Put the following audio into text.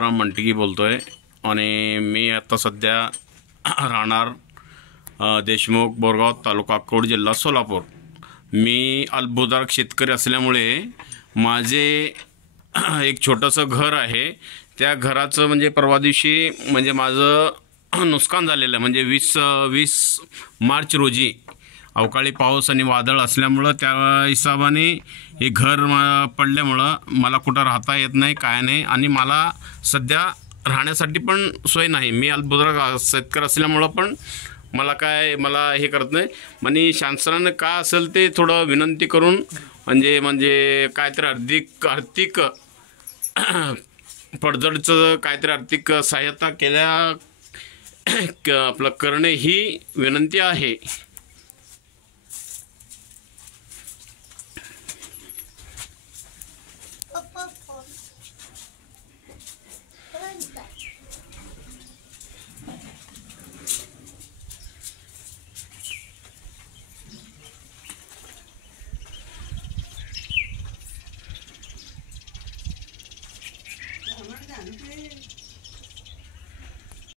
राम मंटगी बोलतोय आणि मी आता सध्या राहणार देशमुख बोरगाव तालुका अक्कोट जिल्हा सोलापूर। मी अल्पभूधारक शेतकरी असल्यामुळे माझे एक छोटंसं घर आहे। त्या घराचं म्हणजे परवा दिवशी म्हणजे माझं नुकसान झालेलं म्हणजे 20 मार्च रोजी अवकाळी पाऊस आणि वादळ असल्यामुळे त्या हिशोबाने हे घर पडल्यामुळे मला कुठं राहता येत नाही काय नाही आणि मला सध्या राहण्यासाठी पण सोय नाही। मी अल्पभूधारक शेतकरी असल्यामुळे पण मला हे करत नाही म्हणजे शासनाने का असेल ते थोडं विनंती करून म्हणजे काहीतरी आर्थिक पडझडचं काहीतरी आर्थिक सहायता केल्या आपलं करणे ही विनंती आहे।